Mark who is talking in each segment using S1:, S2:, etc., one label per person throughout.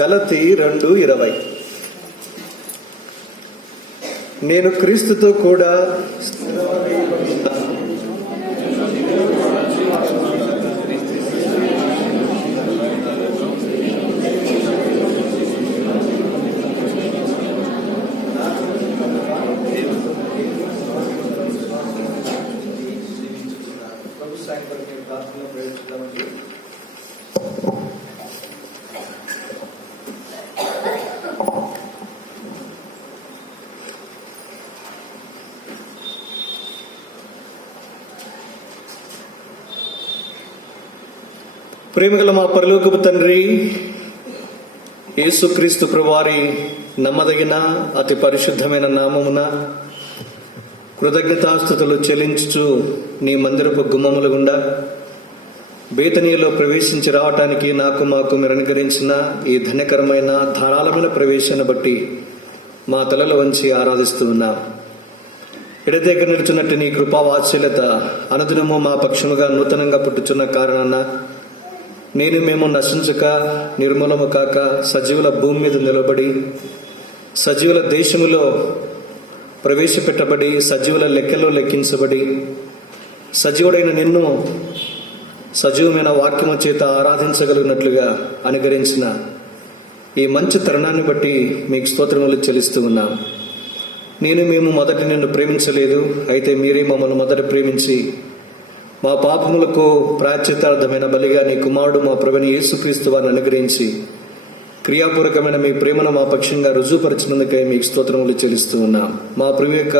S1: గలతి రెండు ఇరవై. నేను క్రీస్తుతో కూడా ప్రేమగల మా పరలోకపు తండ్రి యేసుక్రీస్తు ప్రభువారి నమ్మదగిన అతి పరిశుద్ధమైన నామమున కృతజ్ఞతాస్థుతులు చెల్లించుచు నీ మందిరపు గుమ్మముల గుండా బేతనీలో ప్రవేశించి రావటానికి నాకు మాకు మిరణకరించిన ఈ ధన్యకరమైన ధారాళమైన ప్రవేశాన్ని బట్టి మా తలలో వంచి ఆరాధిస్తూ ఉన్నాం. ఎడదగ్గర నిలుచున్నట్టు నీ కృపా వాత్సల్యత అనుదినము మా పక్షముగా నూతనంగా పుట్టుచున్న కారణాన నేను మేము నశించక నిర్మూలము కాక సజీవుల భూమి మీద నిలబడి సజీవుల దేశములో ప్రవేశపెట్టబడి సజీవుల లెక్కలో లెక్కించబడి సజీవుడైన నిన్ను సజీవమైన వాక్యము చేత ఆరాధించగలిగినట్లుగా అనుగరించిన ఈ మంచి తరుణాన్ని బట్టి మీకు స్తోత్రములు చెల్లిస్తూ ఉన్నాం. నేను మేము మొదటి నిన్ను ప్రేమించలేదు అయితే మీరే మమ్మల్ని మొదట ప్రేమించి మా పాపములకు ప్రాచ్యతార్థమైన బలిగా నీ కుమారుడు మా ప్రభుని యేసుక్రీస్తు వారిని అనుగ్రహించి క్రియాపూర్వకమైన మీ ప్రేమను మా పక్షంగా రుజువుపరిచినందుకై మీకు స్తోత్రములు చెల్లిస్తూ ఉన్నాం. మా ప్రభు యొక్క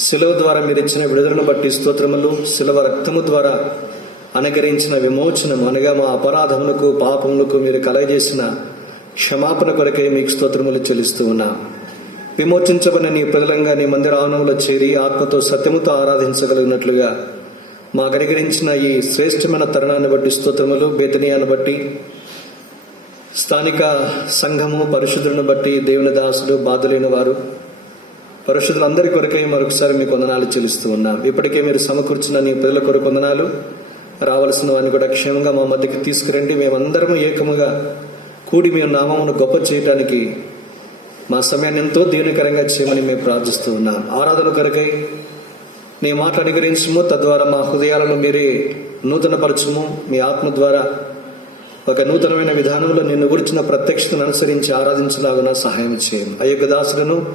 S1: శిలవ ద్వారా మీరు ఇచ్చిన విడుదలను బట్టి స్తోత్రములు శిలవ రక్తము ద్వారా అనుగరించిన విమోచనం అనగా మా అపరాధములకు పాపములకు మీరు కలగజేసిన క్షమాపణ కొరకై మీకు స్తోత్రములు చెల్లిస్తూ ఉన్నాం. విమోచించబడిన నీ ప్రజలంగా నీ మందిర ఆవరణంలో చేరి ఆత్మతో సత్యముతో ఆరాధించగలిగినట్లుగా మా అనుగ్రహించిన ఈ శ్రేష్టమైన తరుణాన్ని బట్టి స్తోత్రములు బేతనీయాన్ని బట్టి స్థానిక సంఘము పరిశుద్ధులను బట్టి దేవుని దాసుడు బాధలేని వారు. పరిశుద్ధులందరి కొరకై మరొకసారి మీకు వందనాలు చెల్లిస్తూ ఉన్నాం. ఇప్పటికే మీరు సమకూర్చిన నీ ప్రజల కొరకు వందనాలు. రావలసిన వారిని కూడా క్షేమంగా మా మధ్యకి తీసుకురండి. మేమందరము ఏకముగా కూడి మీ నామమును గొప్ప చేయటానికి మా సమయాన్ని ఎంతో దీవెనకరంగా చేయమని మేము ప్రార్థిస్తూ ఉన్నాం. ఆరాధన కొరకై నీ మాట అనుగ్రహించము తద్వారా మా హృదయాలను మీరే నూతనపరచము. మీ ఆత్మ ద్వారా ఒక నూతనమైన విధానంలో నిన్ను గురించిన ప్రత్యక్షతను అనుసరించి ఆరాధించలాగున సహాయం చేయము యొక్క దాసులను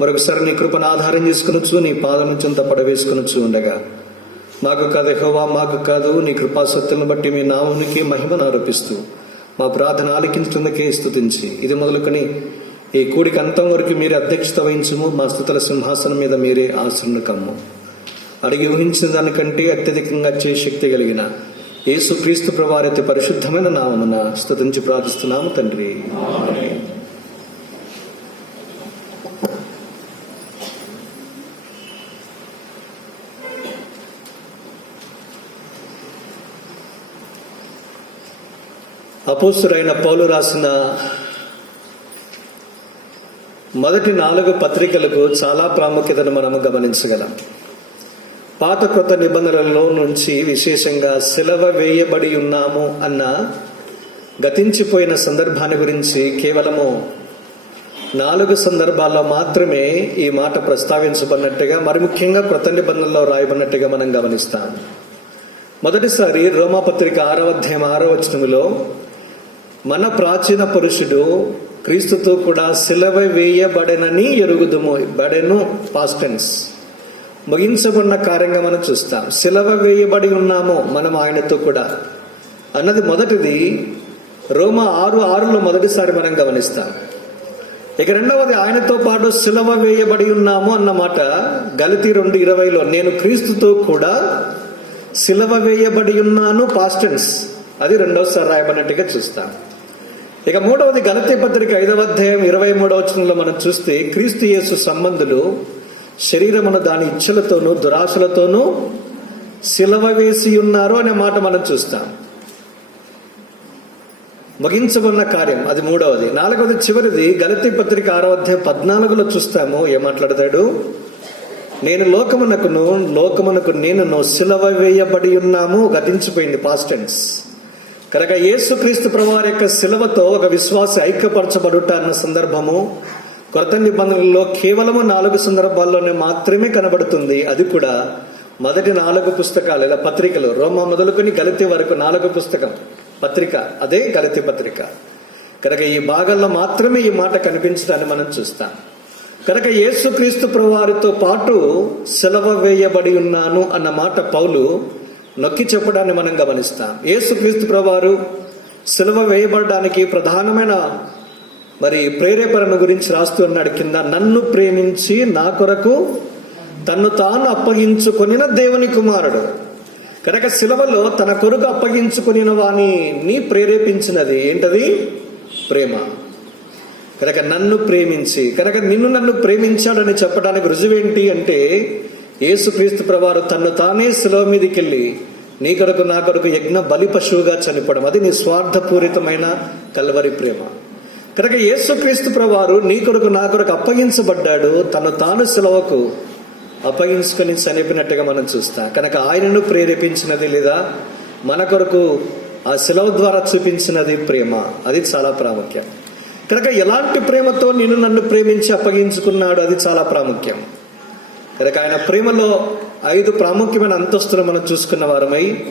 S1: మరొకసారి నీ కృపను ఆధారం చేసుకునొచ్చు నీ పాదం చెంత పడవేసుకునొచ్చు ఉండగా. మాకు కాదు హోవా మాకు కాదు నీ కృపాసత్తులను బట్టి మీ నామునికి మహిమను ఆరోపిస్తూ మా ప్రార్థన ఆలికించుందుకే స్థుతించి ఇది మొదలుకొని ఈ కూడికి అంతం వరకు మీరే అధ్యక్షత వహించము. మా స్థుతుల సింహాసనం మీద మీరే ఆశ్రను కమ్ము. అడిగి ఊహించిన దానికంటే అత్యధికంగా చే శక్తి కలిగిన యేసు క్రీస్తు ప్రవారతి పరిశుద్ధమైన నామమున స్తుతించి ప్రార్థిస్తున్నాము తండ్రి. అపోస్తుడైన పౌలు రాసిన మొదటి నాలుగు పత్రికలకు చాలా ప్రాముఖ్యతను మనము గమనించగలం. పాత కొత్త నిబంధనలలో నుంచి విశేషంగా సెలవ వేయబడి ఉన్నాము అన్న గతించిపోయిన సందర్భాన్ని గురించి కేవలము నాలుగు సందర్భాల్లో మాత్రమే ఈ మాట ప్రస్తావించబడినట్టుగా మరి ముఖ్యంగా కొత్త నిబంధనలో రాయబడినట్టుగా మనం గమనిస్తాం. మొదటిసారి రోమాపత్రిక ఆరవ అధ్యాయం ఆరవ మన ప్రాచీన పురుషుడు క్రీస్తుతో కూడా సిలవ వేయబడెనని ఎరుగుదుము. బడెను పాస్టెన్స్ ముగించబడిన కార్యంగా మనం చూస్తాం. సిలవ వేయబడి ఉన్నాము మనం ఆయనతో కూడా. అన్నది మొదటిది. రోమ ఆరు ఆరులో మొదటిసారి మనం గమనిస్తాం. ఇక రెండవది ఆయనతో పాటు సిలవ వేయబడి ఉన్నాము అన్నమాట గలితి రెండు ఇరవైలో నేను క్రీస్తుతో కూడా సిలవ వేయబడి ఉన్నాను పాస్టెన్స్ అది రెండవసారి రాయబడినట్టుగా చూస్తాం. ఇక మూడవది గలతీ పత్రిక ఐదవ అధ్యాయం ఇరవై మూడవ వచనంలో మనం చూస్తే క్రీస్తు యేసు సంబంధులు శరీరమును దాని ఇచ్చలతోనూ దురాశలతోనూ సిలవ వేసి ఉన్నారు అనే మాట మనం చూస్తాం. ముగించబడిన కార్యం అది మూడవది. నాలుగవది చివరిది గలతీ పత్రిక ఆరో అధ్యాయం పద్నాలుగులో చూస్తాము ఏం నేను లోకమునకును లోకమునకు నేను సిలవ వేయబడి ఉన్నాము గతించిపోయింది పాస్టెన్స్ కనుక యేసుక్రీస్తు ప్రభువారి యొక్క శిలవతో ఒక విశ్వాస ఐక్యపరచబడుట అన్న సందర్భము కొత్త నిబంధనలలో కేవలము నాలుగు సందర్భాల్లోనే మాత్రమే కనబడుతుంది. అది కూడా మొదటి నాలుగు పుస్తకాలు లేదా పత్రికలు. రోమ మొదలుకొని గలితి వరకు నాలుగు పుస్తకం. పత్రిక అదే గలితి పత్రిక. కనుక ఈ భాగంలో మాత్రమే ఈ మాట కనిపించడాన్ని మనం చూస్తాం. కనుక యేసుక్రీస్తు ప్రభువారితో పాటు సెలవు వేయబడి ఉన్నాను అన్న మాట పౌలు నొక్కి చెప్పడాన్ని మనం గమనిస్తాం. యేసుక్రీస్తు ప్రభువారు సెలవు వేయబడడానికి ప్రధానమైన మరి ప్రేరేపణను గురించి రాస్తూ ఉన్నాడు కింద నన్ను ప్రేమించి నా కొరకు తన్ను తాను అప్పగించుకొనిన దేవుని కుమారుడు. కనుక శిలవలో తన కొరకు అప్పగించుకునిన వాణిని ప్రేరేపించినది ఏంటది? ప్రేమ. కనుక నన్ను ప్రేమించి కనుక నిన్ను నన్ను ప్రేమించాడని చెప్పడానికి రుజువేంటి అంటే యేసుక్రీస్తు ప్రవారు తన్ను తానే శిలవ మీదకి వెళ్ళి నీ కొరకు నా కొరకు యజ్ఞ బలి పశువుగా చనిపోవడం. అది నీ స్వార్థపూరితమైన కల్వరి ప్రేమ. కనుక యేసుక్రీస్తు ప్రవారు నీ కొరకు నా కొరకు అప్పగించబడ్డాడు తను తాను సెలవుకు అప్పగించుకొని చనిపోయినట్టుగా మనం చూస్తాం. కనుక ఆయనను ప్రేరేపించినది లేదా మన కొరకు ఆ సెలవు ద్వారా చూపించినది ప్రేమ. అది చాలా ప్రాముఖ్యం. కనుక ఎలాంటి ప్రేమతో నిన్ను నన్ను ప్రేమించి అప్పగించుకున్నాడు? అది చాలా ప్రాముఖ్యం. కనుక ఆయన ప్రేమలో ఐదు ప్రాముఖ్యమైన అంతస్తులు మనం చూసుకున్న వారమై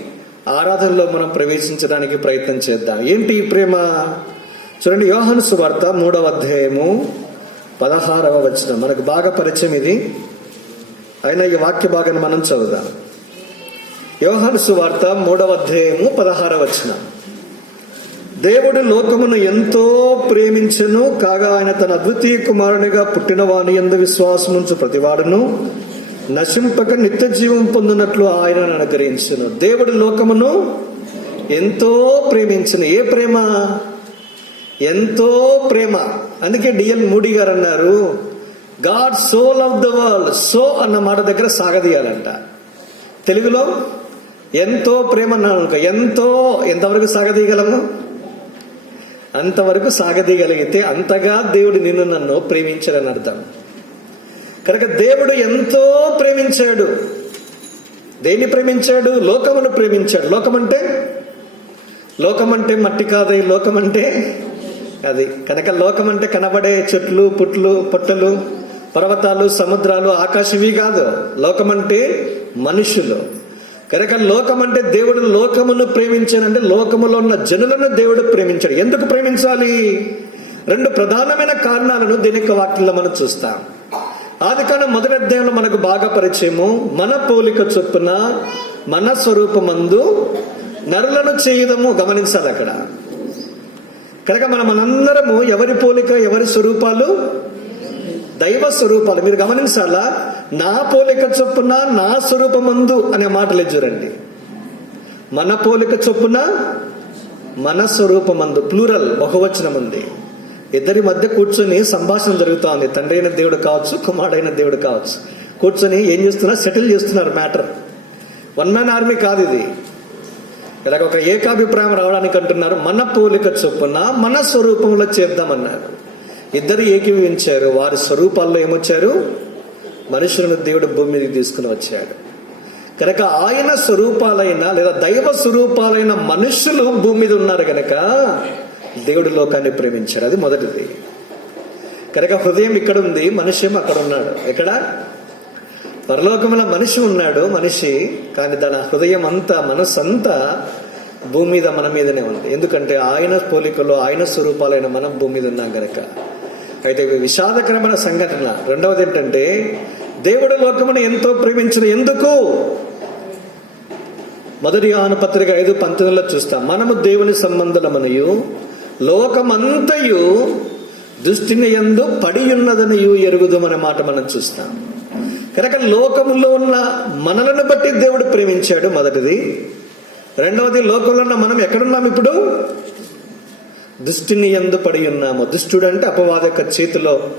S1: ఆరాధనలో మనం ప్రవేశించడానికి ప్రయత్నం చేద్దాం. ఏంటి ఈ ప్రేమ? చూడండి యోహన్ సువార్త మూడవ అధ్యాయము పదహారవ వచనం. మనకు బాగా పరిచయం ఇది. అయినా ఈ వాక్య భాగాన్ని మనం చదువుదాం. యోహాను సువార్త మూడవ అధ్యాయము పదహారవ వచనం. దేవుడు లోకమును ఎంతో ప్రేమించను కాగా ఆయన తన అద్వితీయ కుమారునిగా పుట్టిన వాని ఎందు విశ్వాసముంచు ప్రతివాడును నశింపక నిత్య జీవం పొందినట్లు ఆయన అనుగ్రహించను. దేవుడు లోకమును ఎంతో ప్రేమించను. ఏ ప్రేమ? ఎంతో ప్రేమ. అందుకే డిఎల్ మూడి గారు అన్నారు God soul of the world so అన్న మాట దగ్గర సాగదీయాలంట. తెలుగులో ఎంతో ప్రేమ అన్నాను అనుకో ఎంతో ఎంతవరకు సాగదీయగలము? అంతవరకు సాగదీయగలిగితే అంతగా దేవుడు నిన్ను నన్ను ప్రేమించాడని అర్థం. కనుక దేవుడు ఎంతో ప్రేమించాడు. దేన్ని ప్రేమించాడు? లోకమును ప్రేమించాడు. లోకమంటే? లోకమంటే మట్టి కాదు లోకమంటే అది కనుక లోకమంటే కనబడే చెట్లు పుట్లు పుట్టలు పర్వతాలు సముద్రాలు ఆకాశవి కాదు. లోకమంటే మనుషులు. కనుక లోకం అంటే దేవుడు లోకమును ప్రేమించానంటే లోకములో ఉన్న జనులను దేవుడు ప్రేమించాడు. ఎందుకు ప్రేమించాలి? రెండు ప్రధానమైన కారణాలను దీనికి యొక్క వాక్యంలో మనం చూస్తాం. ఆది కాలం మొదటి అధ్యాయంలో మనకు బాగా పరిచయము. మన పోలిక చొప్పున మన స్వరూపమందు నరులను చేయదము గమనించాలి అక్కడ. కనుక మనం మనందరము ఎవరి పోలిక ఎవరి స్వరూపాలు? దైవ స్వరూపాలు. మీరు గమనించాలా? నా పోలిక చొప్పున నా స్వరూపమందు అనే మాటలు చూడండి. మన పోలిక చొప్పున మన స్వరూపమందు ప్లూరల్ బహువచనం ఉంది ఇద్దరి మధ్య కూర్చొని సంభాషణ జరుగుతోంది. తండ్రి అయిన దేవుడు కావచ్చు కుమారుడైన దేవుడు కావచ్చు. కూర్చొని ఏం చేస్తున్నారు? సెటిల్ చేస్తున్నారు మ్యాటర్. వన్ మ్యాన్ ఆర్మీ కాదు ఇది. ఇలాగ ఒక ఏకాభిప్రాయం రావడానికి అంటున్నారు మన పోలిక చొప్పున మన స్వరూపంలో చేద్దామన్నారు. ఇద్దరు ఏకీవించారు వారి స్వరూపాల్లో ఏమొచ్చారు? మనుషులను దేవుడు భూమి మీదకి తీసుకుని వచ్చాడు. కనుక ఆయన స్వరూపాలైన లేదా దైవ స్వరూపాలైన మనుషులు భూమి మీద ఉన్నారు కనుక దేవుడు లోకాన్ని ప్రేమించాడు అది మొదటిది. కనుక హృదయం ఇక్కడ ఉంది మనిషి అక్కడ ఉన్నాడు ఎక్కడ? పరలోకముల మనిషి ఉన్నాడు మనిషి కానీ దాని హృదయం అంతా మనస్సు అంతా భూమి మీద మన మీదనే ఉంది ఎందుకంటే ఆయన పోలికలో ఆయన స్వరూపాలైన మనం భూమి మీద ఉన్నాం గనక. అయితే ఇవి విషాదకరమైన సంఘటన రెండవది ఏంటంటే దేవుడు లోకమును ఎంతో ప్రేమించిన ఎందుకు? మొదటి యోహాను పత్రిక ఐదు పంతొమ్మిదిలో చూస్తాం. మనము దేవుని సంబంధులమనియు లోకమంతయు దృష్టిని ఎందు పడి ఉన్నదనియు ఎరుగుదమనే మాట మనం చూస్తాం. కనుక లోకములో ఉన్న మనలను బట్టి దేవుడు ప్రేమించాడు మొదటిది. రెండవది లోకంలో ఉన్న మనం ఎక్కడున్నాం ఇప్పుడు? దుష్టిని ఎందు పడి ఉన్నాము. దుష్టుడు అంటే అపవాద యొక్క చేతిలో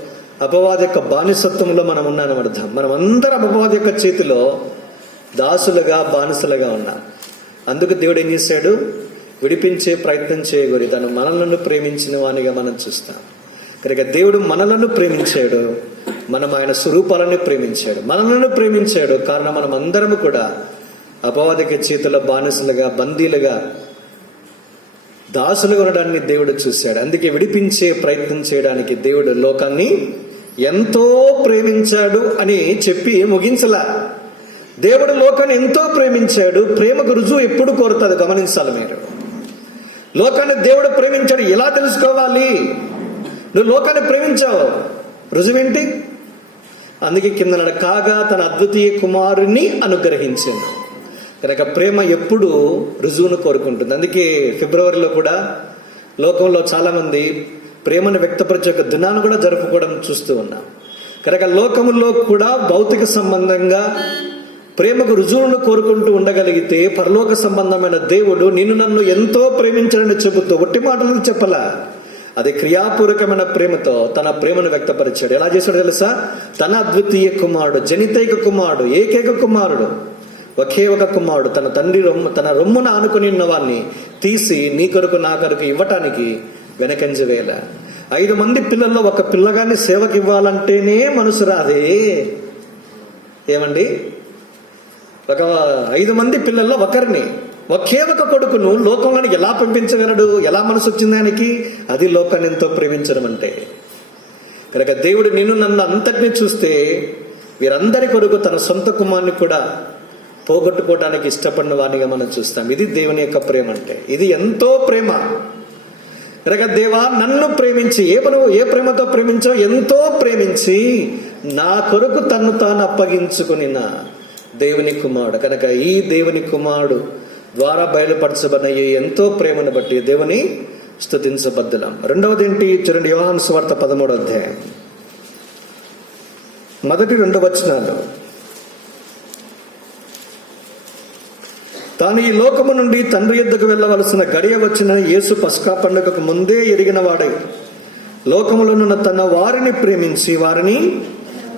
S1: అపవాద యొక్క బానిసత్వంలో మనం ఉన్నామని అర్థం. మనం అందరం అపవాద యొక్క చేతిలో దాసులుగా బానిసలుగా ఉన్నాం. అందుకు దేవుడు ఏం చేశాడు? విడిపించే ప్రయత్నం చేయగోరి. తను మనలను ప్రేమించిన వానిగా మనం చూస్తాం. కనుక దేవుడు మనలను ప్రేమించాడు. మనం ఆయన స్వరూపాలను ప్రేమించాడు. మనలను ప్రేమించాడు. కారణం మనం అందరము కూడా అపవాదిక చేతుల బానిసలుగా బందీలుగా దాసులుగా ఉండడాన్ని దేవుడు చూశాడు. అందుకే విడిపించే ప్రయత్నం చేయడానికి దేవుడు లోకాన్ని ఎంతో ప్రేమించాడు అని చెప్పి ముగించలా. దేవుడు లోకాన్ని ఎంతో ప్రేమించాడు. ప్రేమకు రుజువు ఎప్పుడు కోరుతుంది గమనించాలి మీరు. లోకాన్ని దేవుడు ప్రేమించాడు. ఎలా తెలుసుకోవాలి? నువ్వు లోకాన్ని ప్రేమించావు. రుజువేంటి? అందుకే కింద కాగా తన అద్వితీయ కుమారుని అనుగ్రహించాను. కనుక ప్రేమ ఎప్పుడు రుజువును కోరుకుంటుంది. అందుకే ఫిబ్రవరిలో కూడా లోకంలో చాలామంది ప్రేమను వ్యక్తపరిచే ఒక దినాన్ని కూడా జరుపుకోవడం చూస్తూ ఉన్నాం. కనుక లోకములో కూడా భౌతిక సంబంధంగా ప్రేమకు రుజువులను కోరుకుంటూ ఉండగలిగితే పరలోక సంబంధమైన దేవుడు నిన్ను నన్ను ఎంతో ప్రేమించాడని చెబుతూ ఒట్టి మాటలు చెప్పలా? అది క్రియాపూర్వకమైన ప్రేమతో తన ప్రేమను వ్యక్తపరిచాడు. ఎలా చేశాడు తెలుసా? తన అద్వితీయ కుమారుడు జనితైక కుమారుడు ఏకైక కుమారుడు. ఒకే ఒక కుమారుడు తన తండ్రి రొమ్ము తన రొమ్మున ఆనుకుని ఉన్న వాడిని తీసి నీ కొరకు నా కొరకు ఇవ్వటానికి వెనకంజ వేల. ఐదు మంది పిల్లల్లో ఒక పిల్లగాన్ని సేవకి ఇవ్వాలంటేనే మనసు రాదే. ఏమండి? ఒక ఐదు మంది పిల్లల్లో ఒకరిని ఒకే ఒక కొడుకును లోకంలోనికి ఎలా పంపించగలడు? ఎలా మనసు వచ్చింది ఆయనకి? అది లోకాన్ని ఎంతో ప్రేమించడం అంటే. కనుక దేవుడు నిన్ను నన్ను అంతటిని చూస్తే వీరందరి కొరకు తన సొంత కుమార్ని కూడా పోగొట్టుకోవడానికి ఇష్టపడిన వాడిగా మనం చూస్తాం. ఇది దేవుని యొక్క ప్రేమ అంటే. ఇది ఎంతో ప్రేమ. కనుక దేవా నన్ను ప్రేమించి ఏ పను ఏ ప్రేమతో ప్రేమించో ఎంతో ప్రేమించి నా కొరకు తన్ను తాను అప్పగించుకుని దేవుని కుమారుడు. కనుక ఈ దేవుని కుమారుడు ద్వారా బయలుపరచబడిన ఎంతో ప్రేమను బట్టి దేవుని స్థుతించబద్దులం రెండవది ఏంటి? చూడండి యోహాన్ స్వార్థ పదమూడు అధ్యాయం. మొదటి రెండు వచనాలు. తాను ఈ లోకము నుండి తండ్రి యుద్ధకు వెళ్ళవలసిన గడియ వచ్చిన యేసు పస్కా పండుగకు ముందే ఎరిగిన వాడై లోకములోనున్న తన వారిని ప్రేమించి వారిని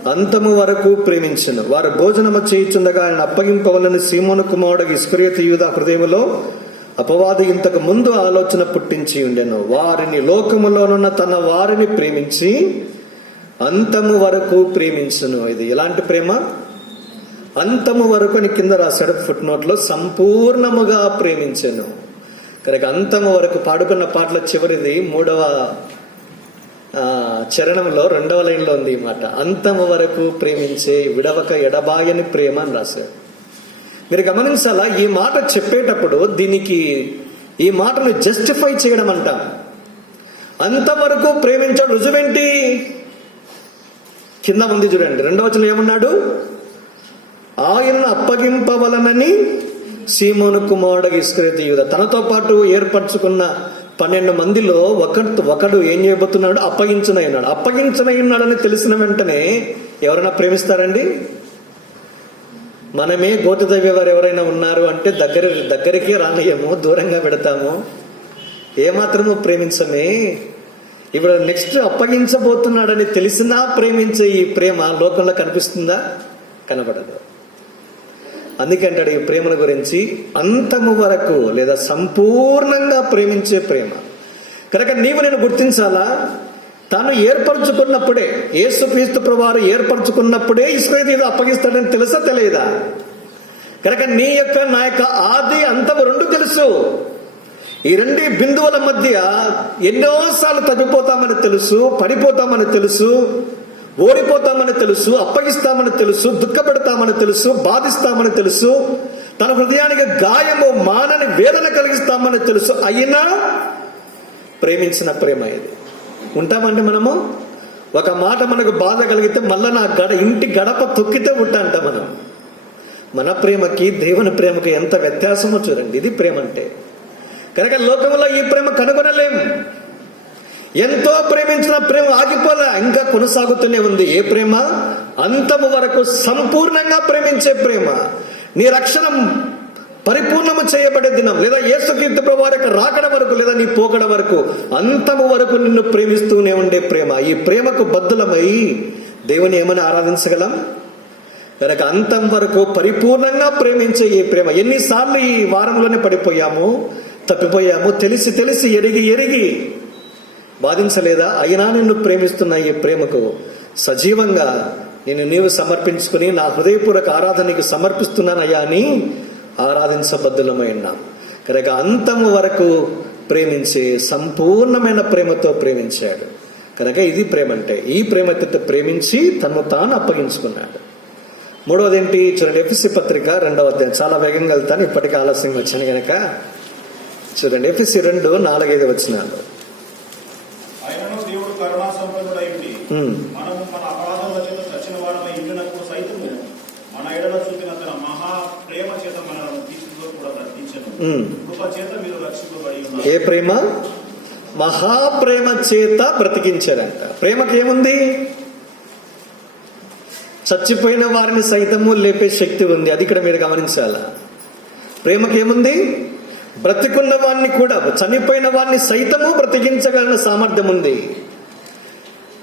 S1: అంతము వరకు ప్రేమించను. వారు భోజనము చేయుచుండగా ఆయన అప్పగింపవలని సీమోను కుమారుడు ఇస్కరియత యూద హృదయంలో అపవాది ఇంతకు ముందు ఆలోచన పుట్టించి ఉండెను. వారిని లోకములోనున్న తన వారిని ప్రేమించి అంతము వరకు ప్రేమించును. ఇది ఎలాంటి ప్రేమ? అంతము వరకు అని కింద రాశాడు ఫుట్ నోట్లో సంపూర్ణముగా ప్రేమించను. కనుక అంతము వరకు పాడుకున్న పాటల చివరిది మూడవ చరణంలో రెండవ లైన్లో ఉంది ఈ మాట. అంతము వరకు ప్రేమించే విడవక ఎడబాయని ప్రేమ అని రాశాడు మీరు గమనించాలా? ఈ మాట చెప్పేటప్పుడు దీనికి ఈ మాటను జస్టిఫై చేయడం అంటాం. అంతవరకు ప్రేమించడం రుజువేంటి? కింద ఉంది చూడండి. రెండవ వచనం ఏమన్నాడు? ఆయనను అప్పగింపవలనని సీమోను కుమారుడు ఇస్కరిత యూద తనతో పాటు ఏర్పరచుకున్న పన్నెండు మందిలో ఒకడు ఒకడు ఏం చేయబోతున్నాడు? అప్పగించనయ్యున్నాడు అప్పగించనయ్యున్నాడని తెలిసిన వెంటనే ఎవరైనా ప్రేమిస్తారండి? మనమే గోటు వారు ఎవరైనా ఉన్నారు అంటే దగ్గర దగ్గరికి రానియము దూరంగా పెడతాము. ఏమాత్రము ప్రేమించమే. ఇప్పుడు నెక్స్ట్ అప్పగించబోతున్నాడని తెలిసినా ప్రేమించే ఈ ప్రేమ లోకంలో కనిపిస్తుందా? కనబడదు. అందుకంటాడు ఈ ప్రేమల గురించి అంతము వరకు లేదా సంపూర్ణంగా ప్రేమించే ప్రేమ. కనుక నీవు నేను గుర్తించాలా? తాను ఏర్పరచుకున్నప్పుడే యేసుక్రీస్తు ప్రభువారు ఏర్పరచుకున్నప్పుడే ఇస్రాయేల్ ఏదో అప్పగిస్తాడని తెలుసా తెలియదా? కనుక నీ యొక్క నా యొక్క ఆది అంతము రెండు తెలుసు. ఈ రెండు బిందువుల మధ్య ఎన్నోసార్లు తగ్గిపోతామని తెలుసు పడిపోతామని తెలుసు. ఓడిపోతామని తెలుసు అప్పగిస్తామని తెలుసు దుఃఖపెడతామని తెలుసు బాధిస్తామని తెలుసు తన హృదయానికి గాయము మానని వేదన కలిగిస్తామని తెలుసు. అయినా ప్రేమించిన ప్రేమ ఇది ఉంటామండి మనము? ఒక మాట మనకు బాధ కలిగితే మళ్ళీ నా గడ ఇంటి గడప తొక్కితే ఉంటాంట మనం. మన ప్రేమకి దేవుని ప్రేమకి ఎంత వ్యత్యాసమో చూడండి. ఇది ప్రేమ అంటే కనుక లోకంలో ఈ ప్రేమ కనుగొనలేం. ఎంతో ప్రేమించిన ప్రేమ ఆగిపోలే ఇంకా కొనసాగుతూనే ఉంది. ఏ ప్రేమ? అంతము వరకు సంపూర్ణంగా ప్రేమించే ప్రేమ. నీ రక్షణ పరిపూర్ణము చేయబడే దినం లేదా యేసుకీర్తి ప్రభు రాకడ వరకు లేదా నీ పోకడ వరకు అంతము వరకు నిన్ను ప్రేమిస్తూనే ఉండే ప్రేమ. ఈ ప్రేమకు బద్దులమై దేవుని ఏమని ఆరాధించగలం? కనుక అంతం వరకు పరిపూర్ణంగా ప్రేమించే ఈ ప్రేమ. ఎన్నిసార్లు ఈ వారంలోనే పడిపోయాము తప్పిపోయాము తెలిసి తెలిసి ఎరిగి ఎరిగి బాధించలేదా? అయినా నిన్ను ప్రేమిస్తున్న ఈ ప్రేమకు సజీవంగా నేను నీవు సమర్పించుకుని నా హృదయపూర్వక ఆరాధనకి సమర్పిస్తున్నానయ్యా అని ఆరాధించబద్దులమై ఉన్నాం కనుక అంతము వరకు ప్రేమించి సంపూర్ణమైన ప్రేమతో ప్రేమించాడు. కనుక ఇది ప్రేమ అంటే ఈ ప్రేమతో ప్రేమించి తను తాను అప్పగించుకున్నాడు. మూడవది ఏంటి చూడండి ఎఫ్ఎస్సి పత్రిక రెండవ అధ్యాయం. చాలా వేగంగా వెళ్తాను ఇప్పటికీ ఆలస్యం వచ్చాను కనుక చూడండి ఎఫ్ఎస్సి రెండు నాలుగైదు వచ్చినాడు
S2: ఆయనను దేవుడు కరుణా సంపన్నుడై ఉండి
S1: ఉమ్,
S2: మనము మన అపరాధముల చేత చచ్చిన వారమై ఇండునకు సైతము మన ఎడల చూపిన తన మహా ప్రేమ చేత మనలను తీసుకుని కూడా బ్రతికించను
S1: ఉమ్.
S2: కృప చేత మీరు రక్షింపబడి ఉన్నారు.
S1: ఏ ప్రేమ? మహాప్రేమ చేత బ్రతికించారంట. ప్రేమకి ఏముంది? చచ్చిపోయిన వారిని సైతము లేపే శక్తి ఉంది. అది ఇక్కడ మీరు గమనించాలా. ప్రేమకి ఏముంది? బ్రతికున్న వారిని కూడా చనిపోయిన వారిని సైతము బ్రతికించగలిగిన సామర్థ్యం ఉంది.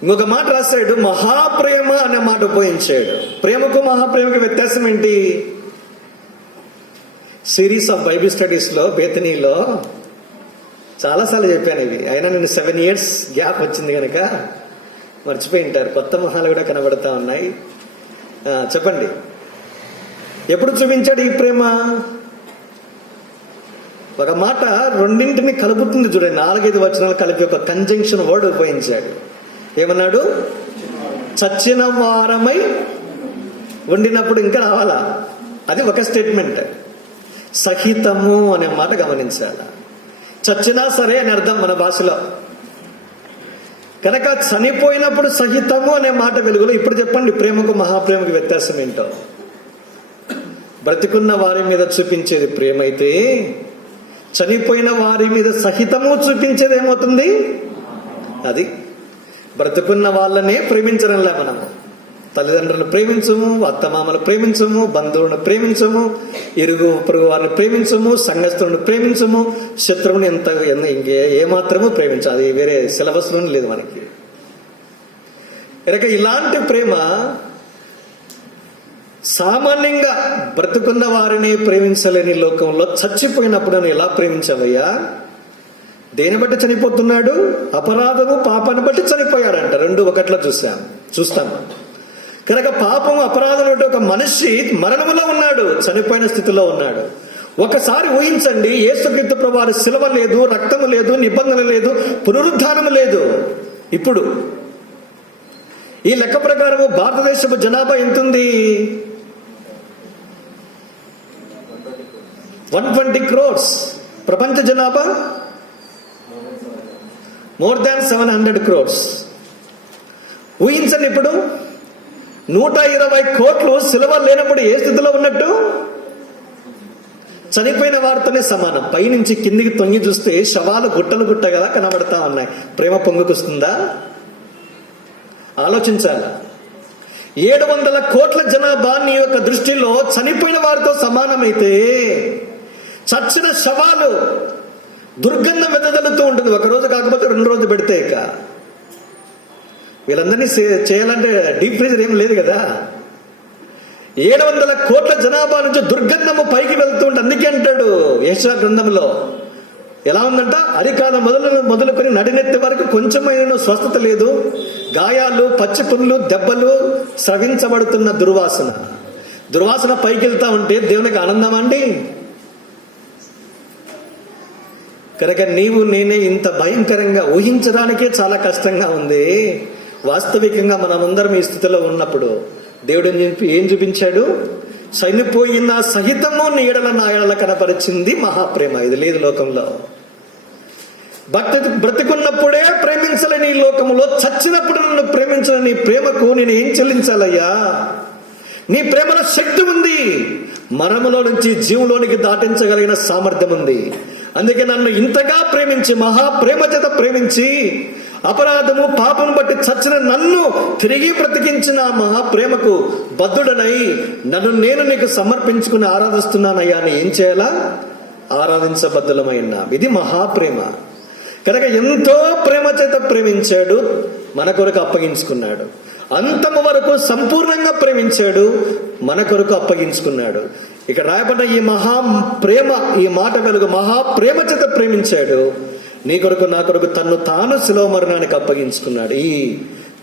S1: ఇంకొక మాట రాశాడు మహాప్రేమ అనే మాట ఉపయోగించాడు. ప్రేమకు మహాప్రేమకు వ్యత్యాసం ఏంటి? సిరీస్ ఆఫ్ బైబిల్ స్టడీస్లో బేతనీలో చాలాసార్లు చెప్పాను ఇవి. అయినా నేను సెవెన్ ఇయర్స్ గ్యాప్ వచ్చింది కనుక మర్చిపోయి ఉంటారు. కొత్త మొహాలు కూడా కనబడతా ఉన్నాయి. చెప్పండి. ఎప్పుడు చూపించాడు ఈ ప్రేమ? ఒక మాట రెండింటిని కలుపుతుంది చూడండి. నాలుగైదు వచనాలు కలిపి ఒక కంజంక్షన్ వర్డ్ ఉపయోగించాడు. ఏమన్నాడు? చచ్చిన వారమై వండినప్పుడు ఇంకా రావాలా? అది ఒక స్టేట్మెంట్. సహితము అనే మాట గమనించాలి. చచ్చినా సరే అని అర్థం మన భాషలో. కనుక చనిపోయినప్పుడు సహితము అనే మాట వెలుగులో ఇప్పుడు చెప్పండి ప్రేమకు మహాప్రేమకు వ్యత్యాసం ఏంటో? బ్రతికున్న వారి మీద చూపించేది ప్రేమ అయితే చనిపోయిన వారి మీద సహితము చూపించేది ఏమవుతుంది? అది. బ్రతుకున్న వాళ్ళనే ప్రేమించడంలే మనము. తల్లిదండ్రులను ప్రేమించము అత్తమామలు ప్రేమించము బంధువులను ప్రేమించము ఇరుగు పొరుగు వారిని ప్రేమించము సంఘస్థులను ప్రేమించము. శత్రువుని ఎంత ఇంకే ఏమాత్రము ప్రేమించాలి అది వేరే సిలబస్లోనే లేదు మనకి. కనుక ఇలాంటి ప్రేమ సామాన్యంగా బ్రతుకున్న వారిని ప్రేమించలేని లోకంలో చచ్చిపోయినప్పుడు నేను ఎలా ప్రేమించవయ్యా? దేని బట్టి చనిపోతున్నాడు? అపరాధము పాపాన్ని బట్టి చనిపోయాడంట. రెండు ఒకట్లా చూసాం. చూస్తాం. కనుక పాపం అపరాధం అంటే ఒక మనిషి మరణములో ఉన్నాడు చనిపోయిన స్థితిలో ఉన్నాడు. ఒకసారి ఊహించండి యేసుక్రీస్తు ప్రభువారి శిలవ లేదు రక్తము లేదు నిబంధన లేదు పునరుద్ధానము లేదు. ఇప్పుడు ఈ లెక్క ప్రకారము భారతదేశపు జనాభా ఎంతుంది? One twenty crores. ప్రపంచ జనాభా more than seven hundred crores ఊహించండి ఇప్పుడు నూట ఇరవై కోట్లు సిలువ లేనప్పుడు ఏ స్థితిలో ఉన్నట్టు? చనిపోయిన వారితోనే సమానం. పైనుంచి కిందికి తొంగి చూస్తే శవాలు గుట్టలు గుట్టగా కనబడతా ఉన్నాయి. ప్రేమ పొంగుకొస్తుందా? ఆలోచించాలి. ఏడు వందల కోట్ల జనాభా నీ యొక్క దృష్టిలో చనిపోయిన వారితో సమానమైతే చచ్చిన శవాలు దుర్గంధం వెదజల్లుతూ ఉంటుంది. ఒక రోజు కాకపోతే రెండు రోజులు పెడితే ఇక. వీళ్ళందరినీ చేయాలంటే డీప్ ఫ్రీజర్ ఏం లేదు కదా. ఏడు వందల కోట్ల జనాభా నుంచి దుర్గంధము పైకి వెళ్తుంటే అందుకే అంటాడు యశా గ్రంథంలో. ఎలా ఉందంట? అరికాల మొదలు మొదలుకొని నడినెత్తి వరకు కొంచెమైన స్వస్థత లేదు. గాయాలు పచ్చి దెబ్బలు స్రవించబడుతున్న దుర్వాసన. దుర్వాసన పైకి వెళ్తా ఉంటే దేవునికి ఆనందం అండి? కనుక నీవు నేనే ఇంత భయంకరంగా ఊహించడానికే చాలా కష్టంగా ఉంది. వాస్తవికంగా మనమందరం ఈ స్థితిలో ఉన్నప్పుడు దేవుడు ఏం చూపి- ఏం చూపించాడు? చనిపోయిన సహితము నీడల నాయడల కనపరిచింది మహాప్రేమ. ఇది లేదు లోకంలో. భక్తి బ్రతికున్నప్పుడే ప్రేమించలేని ఈ లోకంలో చచ్చినప్పుడు నన్ను ప్రేమించలేని నీ ప్రేమకు నేను ఏం చెల్లించాలయ్యా? నీ ప్రేమలో శక్తి ఉంది. మరములో నుంచి జీవులోనికి దాటించగలిగిన సామర్థ్యం ఉంది. అందుకే నన్ను ఇంతగా ప్రేమించి మహా ప్రేమ చేత ప్రేమించి అపరాధము పాపం బట్టి చచ్చిన నన్ను తిరిగి బ్రతికించిన మహాప్రేమకు మహా ప్రేమకు బద్ధుడనై నన్ను నేను నీకు సమర్పించుకుని ఆరాధిస్తున్నానయ్యా అని ఏం చేయాలా? ఆరాధించబద్ధులమైన ఇది మహాప్రేమ కనుక ఎంతో ప్రేమ చేత ప్రేమించాడు మన కొరకు అప్పగించుకున్నాడు. అంతము వరకు సంపూర్ణంగా ప్రేమించాడు మన కొరకు అప్పగించుకున్నాడు. ఇక్కడ రాయబడిన ఈ మహా ప్రేమ ఈ మాట వెలుగు మహా ప్రేమ చేత ప్రేమించాడు. నీ కొరకు నా కొరకు తన్ను తాను శిలవ మరణానికి అప్పగించుకున్నాడు. ఈ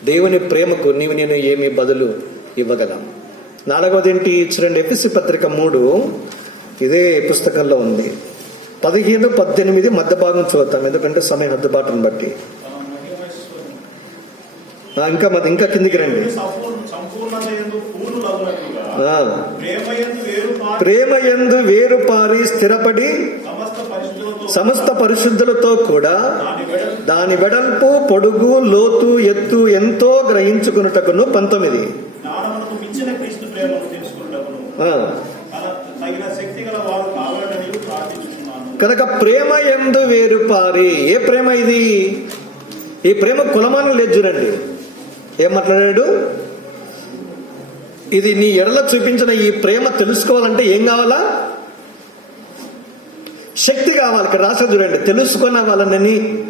S1: దేవుని ప్రేమకు నీవు నేను ఏమి బదులు ఇవ్వగలం? నాలుగవది ఏంటి చూడండి ఎపిసి పత్రిక మూడు ఇదే పుస్తకంలో ఉంది. పదిహేను పద్దెనిమిది మధ్య భాగం చూద్దాం. ఎందుకంటే సమయం హద్దుబాటును బట్టి. ఇంకా మధ్య ఇంకా కిందికి రండి.
S2: సంపూర్ణ సంపూర్ణత ఎందు పూర్ణులగునట్లుగా
S1: ఆ,
S2: ప్రేమ ఎందు వేరు పారి
S1: ప్రేమ యందు వేరు పారి స్థిరపడి
S2: సమస్త
S1: పరిశుద్ధులతో కూడా
S2: దాని వెడల్
S1: దాని వెడల్పు పొడుగు లోతు ఎత్తు ఎంతో గ్రహించుకున్నటకును పంతొమ్మిది. కనుక ప్రేమ ఎందు వేరు పారి ఏ ప్రేమ ఇది? ఈ ప్రేమ కులమానం లేదు చూడండి. ఏం మాట్లాడాడు? ఇది నీ ఎడల చూపించిన ఈ ప్రేమ తెలుసుకోవాలంటే ఏం కావాలా? శక్తి కావాలి. ఇక్కడ రాసే చూడండి. తెలుసుకున్న వాళ్ళని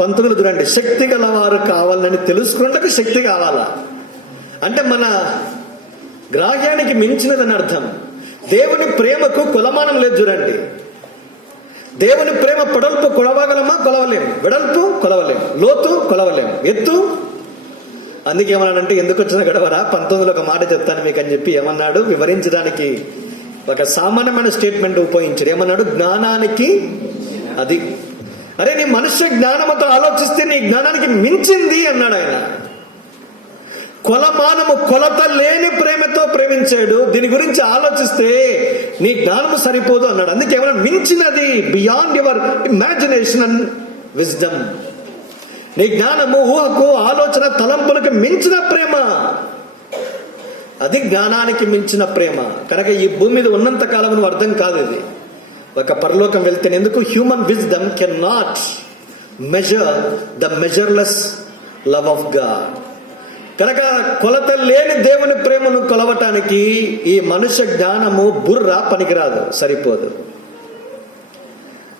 S1: పంతులు చూడండి. శక్తి గలవారు కావాలని తెలుసుకున్నకు శక్తి కావాలా? అంటే మన గ్రాహ్యానికి మించినదని అర్థం. దేవుని ప్రేమకు కులమానం లేదు చూడండి. దేవుని ప్రేమ పొడల్పు కొలవగలమా? కొలవలేం. వెడల్పు కొలవలేం. లోతు కొలవలేం. ఎత్తు అందుకే ఏమన్నాడంటే ఎందుకు వచ్చిన గడవరా? పంతొమ్మిదిలో ఒక మాట చెప్తాను మీకు అని చెప్పి ఏమన్నాడు? వివరించడానికి ఒక సామాన్యమైన స్టేట్మెంట్ ఉపయోగించాడు. ఏమన్నాడు? జ్ఞానానికి అది. అరే నీ మనుష్య జ్ఞానంతో ఆలోచిస్తే నీ జ్ఞానానికి మించింది అన్నాడు ఆయన. కొలమానము కొలత లేని ప్రేమతో ప్రేమించాడు. దీని గురించి ఆలోచిస్తే నీ జ్ఞానము సరిపోదు అన్నాడు. అందుకే ఏమైనా మించినది beyond your imagination and wisdom నీ జ్ఞానము ఊహకు ఆలోచన తలంపులకు మించిన ప్రేమ. అది జ్ఞానానికి మించిన ప్రేమ. కనుక ఈ భూమి మీద ఉన్నంత కాలం నువ్వు అర్థం కాదు ఇది. ఒక పరలోకం వెళ్తే ఎందుకు? Human wisdom can not measure the measureless love of God కనుక కొలత లేని దేవుని ప్రేమను కొలవటానికి ఈ మనుష్య జ్ఞానము బుర్ర పనికిరాదు సరిపోదు.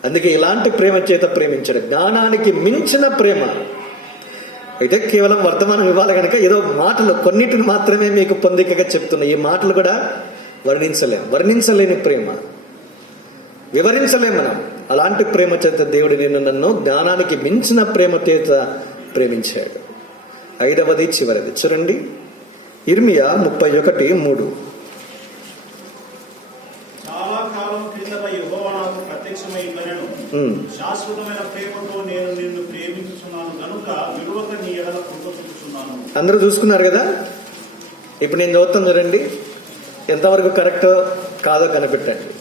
S1: అందుకే ఇలాంటి ప్రేమ చేత ప్రేమించాడు జ్ఞానానికి మించిన ప్రేమ. అయితే కేవలం వర్తమానం ఇవ్వాలి కనుక ఏదో మాటలు కొన్నిటిని మాత్రమే మీకు పొందికగా చెప్తున్నా. ఈ మాటలు కూడా వర్ణించలేం. వర్ణించలేని ప్రేమ. వివరించలేం మనం. అలాంటి ప్రేమ చేత దేవుడు నిన్ను నన్ను జ్ఞానానికి మించిన ప్రేమ చేత ప్రేమించాడు. ఐదవది చివరిది. చూడండి. ఇర్మియా ముప్పై ఒకటి మూడు.
S2: శాశ్వతమైన ప్రేమతో నేను నిన్ను ప్రేమించుచున్నాను కనుక విలువక నీ ఎడల కృప
S1: అందరూ చూసుకున్నారు కదా? ఇప్పుడు నేను చదువుతాను చూడండి. ఎంతవరకు కరెక్టో కాదో కనిపెట్టండి.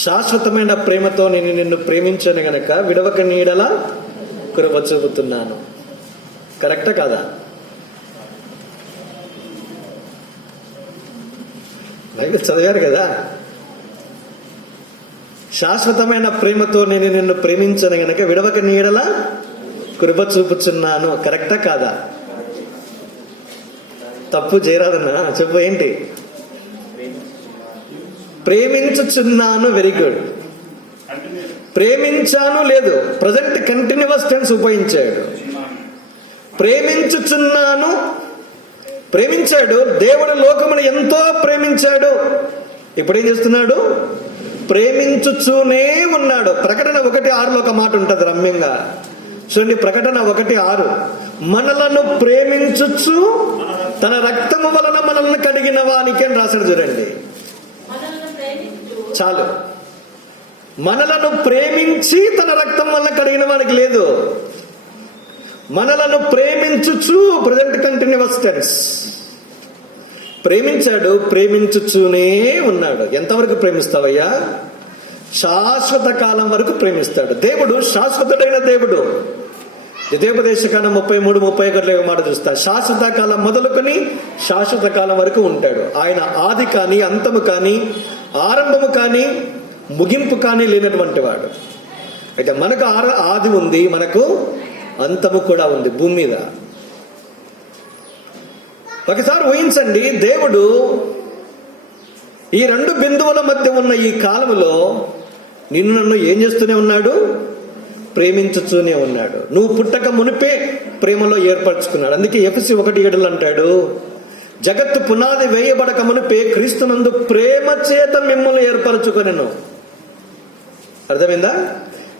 S1: శాశ్వతమైన ప్రేమతో నేను నిన్ను ప్రేమించాను గనక విడవక నీడల కురవ చూపుతున్నాను కరెక్టా కాదా? బైబిల్ చదివారు కదా? శాశ్వతమైన ప్రేమతో నేను నిన్ను ప్రేమించను గనక విడవక నీడల కృప చూపుచున్నాను. కరెక్టా కాదా? తప్పు చేయరాదన్నా చెప్పు ఏంటి? ప్రేమించుచున్నాను వెరీ గుడ్ ప్రేమించాను లేదు ప్రజెంట్ కంటిన్యూస్ టెన్స్ ఉపయోగించాడు. ప్రేమించుచున్నాను ప్రేమించాడు దేవుడు లోకమును ఎంతో ప్రేమించాడు. ఇప్పుడు ఏం చేస్తున్నాడు? ప్రేమించుచూనే ఉన్నాడు. ప్రకటన ఒకటి ఆరులో ఒక మాట ఉంటుంది రమ్యంగా. చూడండి ప్రకటన ఒకటి ఆరు. మనలను ప్రేమించుచు తన రక్తము వలన మనల్ని కడిగిన వానికి అని రాశాడు చూడండి. చాలు. మనలను ప్రేమించి తన రక్తం వల్ల కడిగిన వాడికి లేదు. మనలను ప్రేమించుచు ప్రజెంట్ కంటిన్యూస్ టెన్స్ ప్రేమించాడు ప్రేమించుచూనే ఉన్నాడు. ఎంతవరకు ప్రేమిస్తావయ్యా? శాశ్వత కాలం వరకు ప్రేమిస్తాడు. దేవుడు శాశ్వతుడైన దేవుడు. ద్వితీయోపదేశ కాలం ముప్పై మూడు ముప్పై ఒకటిలో మాట చూస్తా. శాశ్వత కాలం మొదలుకొని శాశ్వత కాలం వరకు ఉంటాడు. ఆయన ఆది కానీ అంతము కానీ ఆరంభము కానీ ముగింపు కానీ లేనటువంటి వాడు. అయితే మనకు ఆ ఆది ఉంది మనకు అంతము కూడా ఉంది భూమి మీద. ఒకసారి ఊహించండి దేవుడు ఈ రెండు బిందువుల మధ్య ఉన్న ఈ కాలములో నిన్ను నన్ను ఏం చేస్తూనే ఉన్నాడు? ప్రేమించుతూనే ఉన్నాడు. నువ్వు పుట్టక మునిపే ప్రేమలో ఏర్పరచుకున్నాడు. అందుకే ఎఫ్సి ఒకటి ఏడులు అంటాడు జగత్తు పునాది వేయబడక మునిపే క్రీస్తునందు ప్రేమ చేత మిమ్మల్ని ఏర్పరచుకొనెను. అర్థమైందా?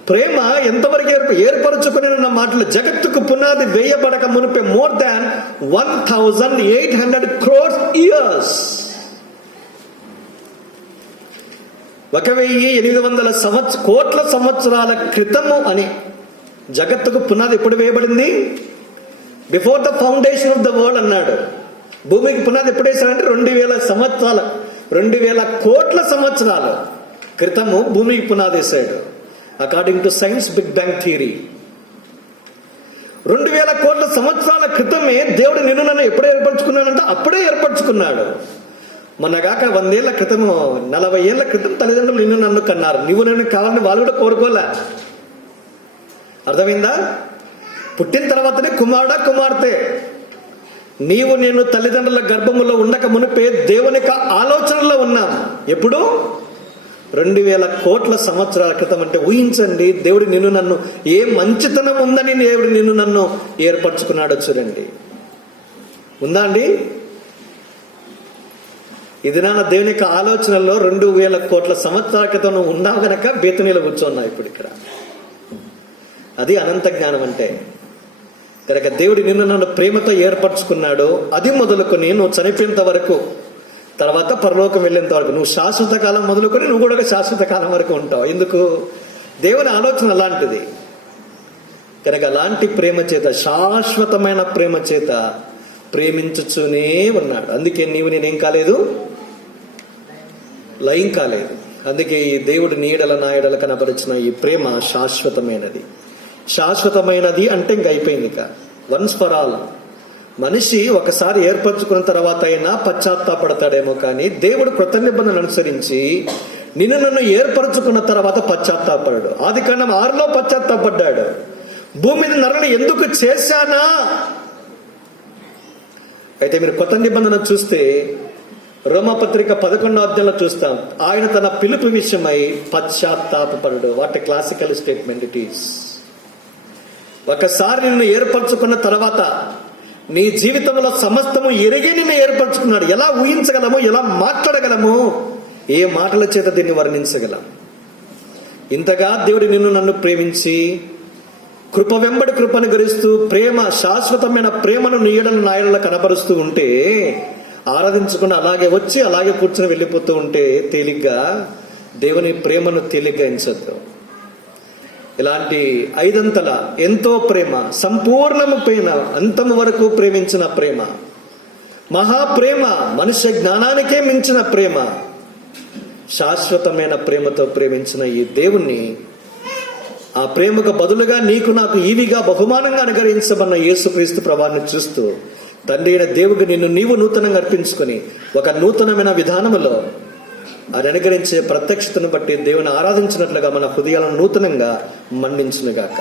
S1: ప్రేమ ఎంతవరకు ఏర్ప ఏర్పరచుకుని ఉన్న మాటలు? జగత్తుకు పునాది వేయబడక మునిపే more than one thousand eight hundred crores years. ఒక వెయ్యి ఎనిమిది వందల సంవత్సర కోట్ల సంవత్సరాల క్రితము అని జగత్తుకు పునాది ఎప్పుడు వేయబడింది? Before the foundation of the world అన్నాడు. భూమికి పునాది ఎప్పుడు వేశాడంటే రెండు వేల సంవత్సరాల రెండు వేల కోట్ల సంవత్సరాలు క్రితము భూమికి పునాది వేశాడు. According to science big bang theory రెండు వేల కోట్ల సంవత్సరాల క్రితమే దేవుడు నిన్ను నన్ను ఎప్పుడే ఏర్పరచుకున్నాడంటే అప్పుడే ఏర్పరచుకున్నాడు. మొన్నగాక వందేళ్ళ క్రితం నలభై ఏళ్ళ క్రితం తల్లిదండ్రులు నిన్ను నన్ను కన్నారు. నువ్వు నన్ను కావాలని వాళ్ళు కూడా కోరుకోలే. అర్థమైందా? పుట్టిన తర్వాతనే కుమారుడా కుమార్తె. నీవు నేను తల్లిదండ్రుల గర్భములో ఉండక మునిపే దేవుని యొక్క ఆలోచనలో ఉన్నాం ఎప్పుడు? రెండు వేల కోట్ల సంవత్సరాల క్రితం అంటే ఊహించండి దేవుడు నిన్ను నన్ను ఏ మంచితనం ఉందని దేవుడు నిన్ను నన్ను ఏర్పరచుకున్నాడో చూడండి. ఉందా అండి? ఇది నా దేవుని యొక్క ఆలోచనలో రెండు వేల కోట్ల సంవత్సరాల క్రితం నువ్వు ఉన్నావు గనక బేతనీలో కూర్చున్నావు ఇప్పుడు ఇక్కడ. అది అనంత జ్ఞానం అంటే. కనుక దేవుడు నిన్ను నన్ను ప్రేమతో ఏర్పరచుకున్నాడు అది మొదలుకొని నువ్వు చనిపోయేంత వరకు తర్వాత పరలోకం వెళ్ళేంత వరకు. నువ్వు శాశ్వత కాలం మొదలుకొని నువ్వు కూడా ఒక శాశ్వత కాలం వరకు ఉంటావు. ఎందుకు? దేవుని ఆలోచన అలాంటిది. కనుక అలాంటి ప్రేమ చేత శాశ్వతమైన ప్రేమ చేత ప్రేమించుతూనే ఉన్నాడు. అందుకే నీవు నేనేం కాలేదు? లయం కాలేదు. అందుకే ఈ దేవుడి నీడల నాయడల కనపరిచిన ఈ ప్రేమ శాశ్వతమైనది. శాశ్వతమైనది అంటే ఇంక అయిపోయింది ఇక. వన్స్ ఫర్ ఆల్ మనిషి ఒకసారి ఏర్పరచుకున్న తర్వాత అయినా పశ్చాత్తాపడతాడేమో కానీ దేవుడు కృత నిబంధనలు అనుసరించి నిన్ను నన్ను ఏర్పరచుకున్న తర్వాత పశ్చాత్తాపడాడు. ఆది కాండం ఆరులో పశ్చాత్తాపడ్డాడు. భూమి మీద ఎందుకు చేశానా? అయితే మీరు కొత్త నిబంధన చూస్తే రోమపత్రిక పదకొండో అధ్యాయంలో చూస్తాం. ఆయన తన పిలుపు విషయమై పశ్చాత్తాపడు what classical statement it is. ఒకసారి నిన్ను ఏర్పరచుకున్న తర్వాత నీ జీవితంలో సమస్తము ఎరిగి నిన్ను ఏర్పరచుకున్నాడు. ఎలా ఊహించగలము? ఎలా మాట్లాడగలము? ఏ మాటల చేత దీన్ని వర్ణించగలం? ఇంతగా దేవుడు నిన్ను నన్ను ప్రేమించి కృప వెంబడి కృపను గరిస్తూ ప్రేమ శాశ్వతమైన ప్రేమను నీడల నాయనలో కనబరుస్తూ ఉంటే ఆరాధించకుండా అలాగే వచ్చి అలాగే కూర్చొని వెళ్ళిపోతూ ఉంటే తేలిగ్గా దేవుని ప్రేమను తేలిగ్గా ఎంచద్దు. ఇలాంటి ఐదంతల ఎంతో ప్రేమ సంపూర్ణము ప్రేమ అంతము వరకు ప్రేమించిన ప్రేమ. మహాప్రేమ మనుష్య జ్ఞానానికే మించిన ప్రేమ. శాశ్వతమైన ప్రేమతో ప్రేమించిన ఈ దేవుణ్ణి ఆ ప్రేమకు బదులుగా నీకు నాకు ఈవిగా బహుమానంగా అనుగ్రహించబడిన యేసుక్రీస్తు ప్రభాన్ని చూస్తూ తండ్రి అయిన దేవుడికి నిన్ను నీవు నూతనంగా అర్పించుకొని ఒక నూతనమైన విధానములో ఆయన అనుగ్రహించే ప్రత్యక్షతను బట్టి దేవుని ఆరాధించినట్లుగా మన హృదయాలను నూతనంగా మండించునుగాక